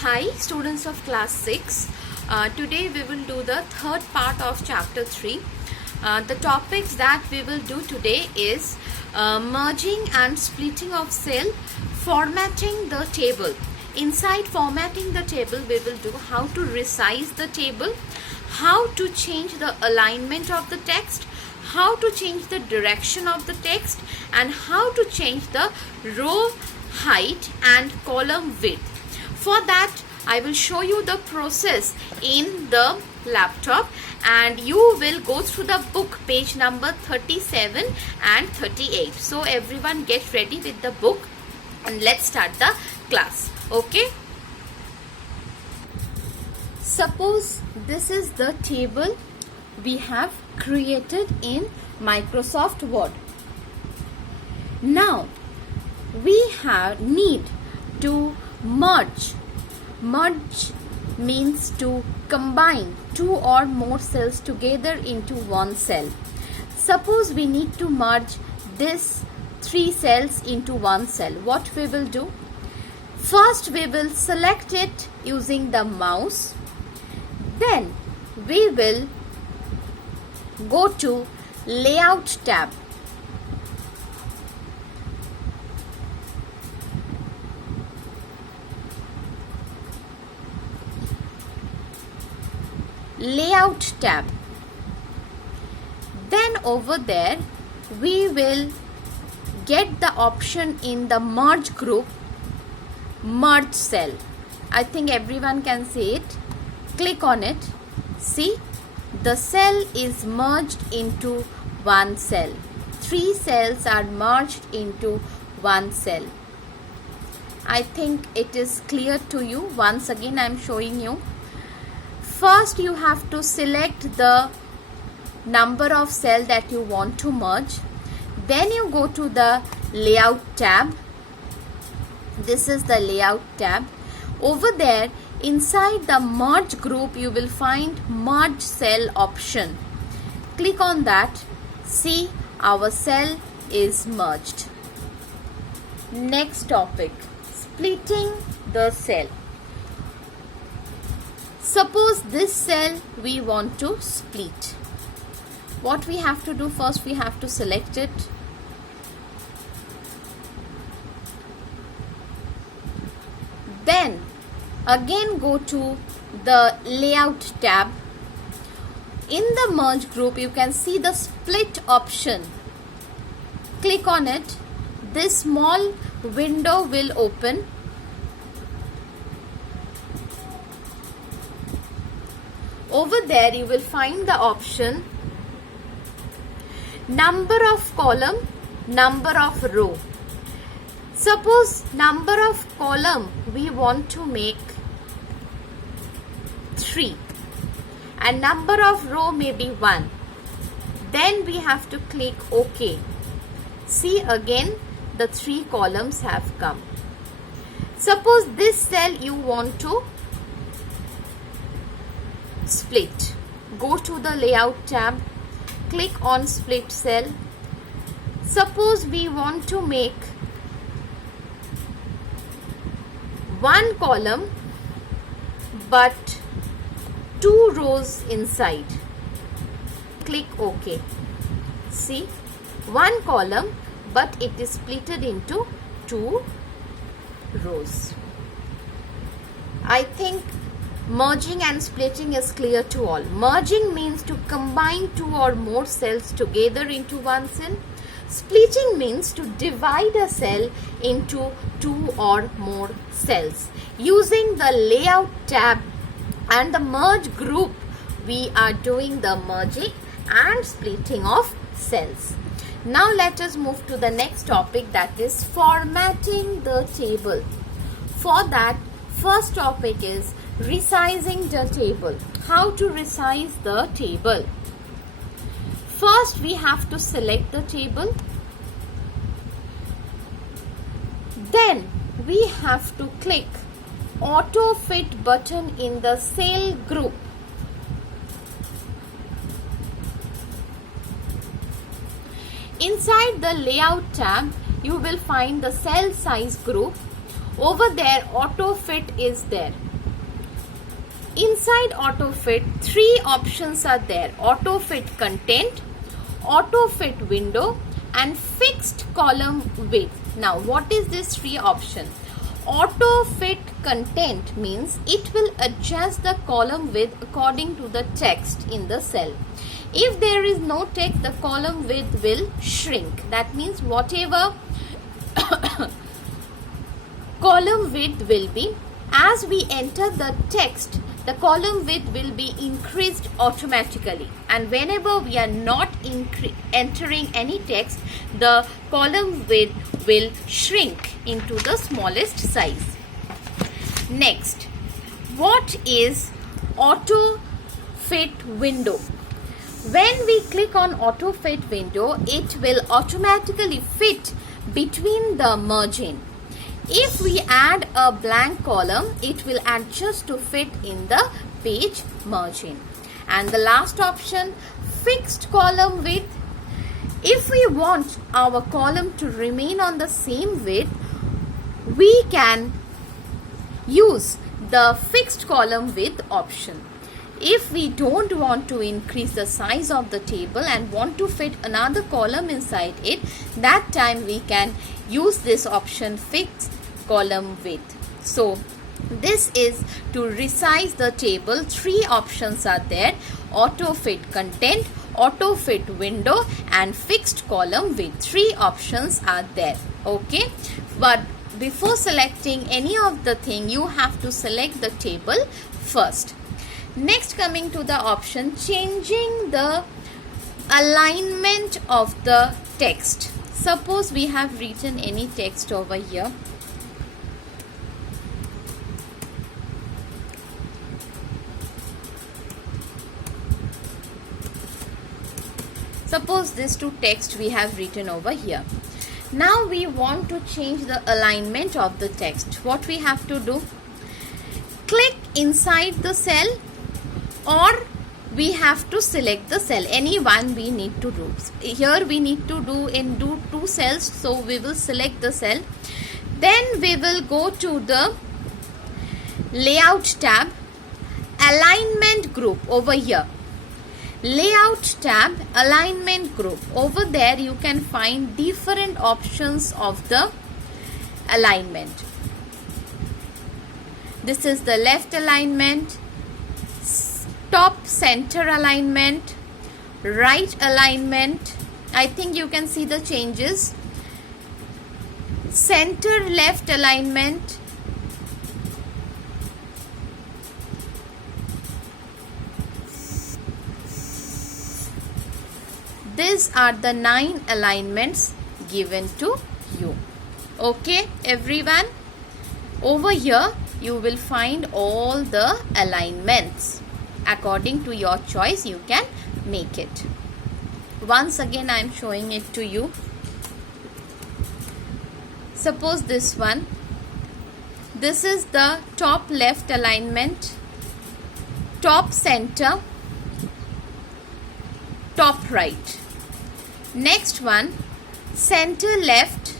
Hi students of class 6. Today we will do the third part of chapter 3. The topics that we will do today is merging and splitting of cell, formatting the table. Inside formatting the table we will do how to resize the table, how to change the alignment of the text, how to change the direction of the text, and how to change the row height and column width. For that, I will show you the process in the laptop and you will go through the book page number 37 and 38. So everyone get ready with the book and let's start the class. Okay. Suppose this is the table we have created in Microsoft Word. Now we need to merge. Merge means to combine two or more cells together into one cell. Suppose we need to merge this three cells into one cell. What we will do? First we will select it using the mouse. Then we will go to Layout tab. Layout tab. Then over there we will get the option in the merge group, merge cell. I think everyone can see it. Click on it. See, the cell is merged into one cell. Three cells are merged into one cell. I think it is clear to you. Once again I am showing you. First you have to select the number of cell that you want to merge. Then you go to the Layout tab. This is the Layout tab. Over there inside the merge group you will find merge cell option. Click on that. See, our cell is merged. Next topic, splitting the cell. Suppose this cell we want to split. What we have to do? First we have to select it. Then again go to the Layout tab. In the merge group you can see the split option. Click on it. This small window will open. Over there you will find the option number of column, number of row. Suppose number of column we want to make 3 and number of row may be 1. Then we have to click OK. See, again the 3 columns have come. Suppose this cell you want to split. Go to the Layout tab, click on Split Cell. Suppose we want to make 1 column but 2 rows inside. Click OK. See, 1 column but it is splitted into 2 rows. I think merging and splitting is clear to all. Merging means to combine 2 or more cells together into one cell. Splitting means to divide a cell into 2 or more cells. Using the Layout tab and the merge group, we are doing the merging and splitting of cells. Now let us move to the next topic, that is formatting the table. For that, first topic is resizing the table. How to resize the table? First we have to select the table. Then we have to click Auto Fit button in the cell group. Inside the Layout tab you will find the cell size group. Over there auto fit is there. Inside AutoFit, 3 options are there: AutoFit content, AutoFit window, and fixed column width. Now, what is this 3 option? AutoFit content means it will adjust the column width according to the text in the cell. If there is no text, the column width will shrink. That means whatever column width will be, as we enter the text, the column width will be increased automatically, and whenever we are not entering any text, the column width will shrink into the smallest size. Next, what is AutoFit window? When we click on AutoFit window, it will automatically fit between the margin. If we add a blank column, it will adjust to fit in the page margin. And the last option, fixed column width. If we want our column to remain on the same width, we can use the fixed column width option. If we don't want to increase the size of the table and want to fit another column inside it, that time we can use this option, fixed column width. So this is to resize the table. 3 options are there: AutoFit content, AutoFit window, and fixed column width. 3 options are there. Okay, but before selecting any of the thing, you have to select the table first. Next, coming to the option changing the alignment of the text. Suppose we have written any text over here. Suppose these 2 text we have written over here. Now we want to change the alignment of the text. What we have to do? Click inside the cell, or we have to select the cell. Any one we need to do. Here we need to do 2 cells, so we will select the cell. Then we will go to the layout tab, alignment group over here. Layout tab, alignment group. Over there you can find different options of the alignment. This is the left alignment, top center alignment, right alignment. I think you can see the changes. Center left alignment, these are the 9 alignments given to you. Okay, everyone, over here you will find all the alignments. According to your choice, you can make it. Once again I am showing it to you. Suppose this one. This is the top left alignment, top center, top right. Next one, center left,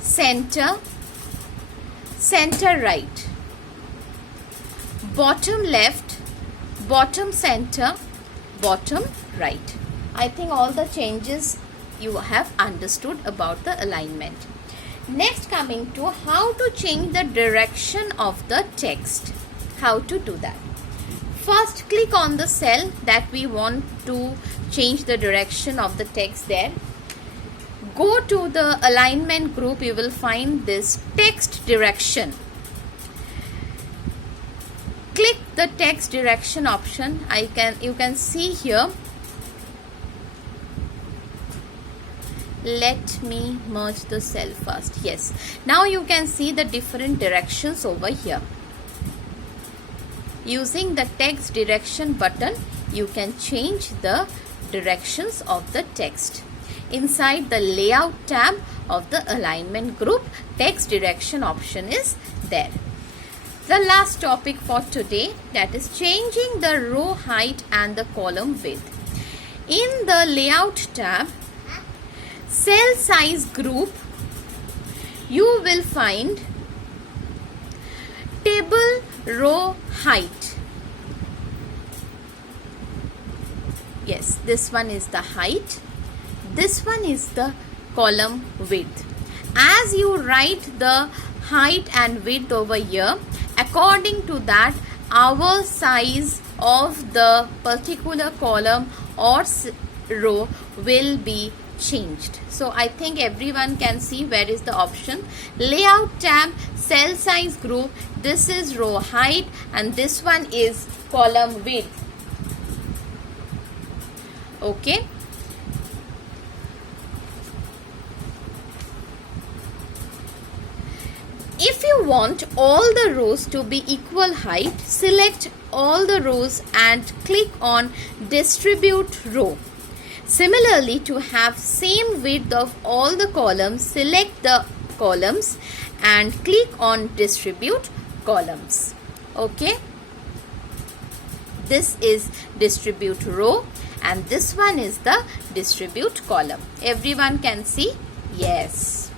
center, center right, bottom left, bottom center, bottom right. I think all the changes you have understood about the alignment. Next, coming to how to change the direction of the text. How to do that? First, click on the cell that we want to change the direction of the text there. Go to the alignment group, you will find this text direction. Click the text direction option. You can see here. Let me merge the cell first. Yes, now you can see the different directions over here. Using the text direction button, you can change the directions of the text. Inside the layout tab of the alignment group, text direction option is there. The last topic for today, that is changing the row height and the column width. In the layout tab, cell size group, you will find table row height. Yes, this one is the height. This one is the column width. As you write the height and width over here, according to that, our size of the particular column or row will be changed. So I think everyone can see where is the option. Layout tab, cell size group, this is row height and this one is column width. Okay. If you want all the rows to be equal height, select all the rows and click on distribute row. Similarly, to have same width of all the columns, select the columns and click on distribute columns. Okay. This is distribute row and this one is the distribute column. Everyone can see? Yes.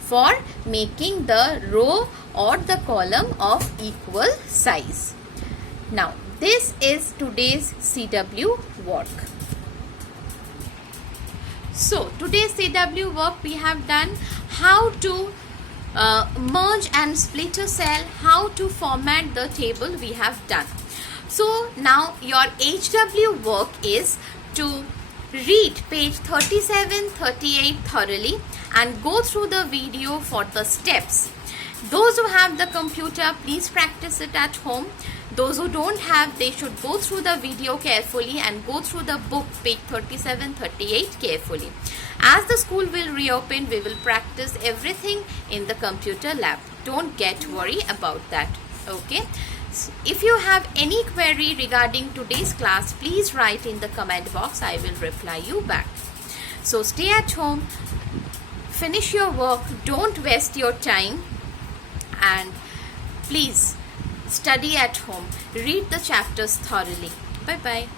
For making the row or the column of equal size. Now, this is today's CW work. So, today's CW work we have done how to merge and split a cell, how to format the table we have done. So, now your HW work is to read page 37, 38 thoroughly and go through the video for the steps. Those who have the computer, please practice it at home. Those who don't have, they should go through the video carefully and go through the book page 37, 38 carefully. As the school will reopen, we will practice everything in the computer lab. Don't get worried about that. Okay. If you have any query regarding today's class, please write in the comment box. I will reply you back. So stay at home, finish your work, don't waste your time, and please study at home. Read the chapters thoroughly. Bye-bye.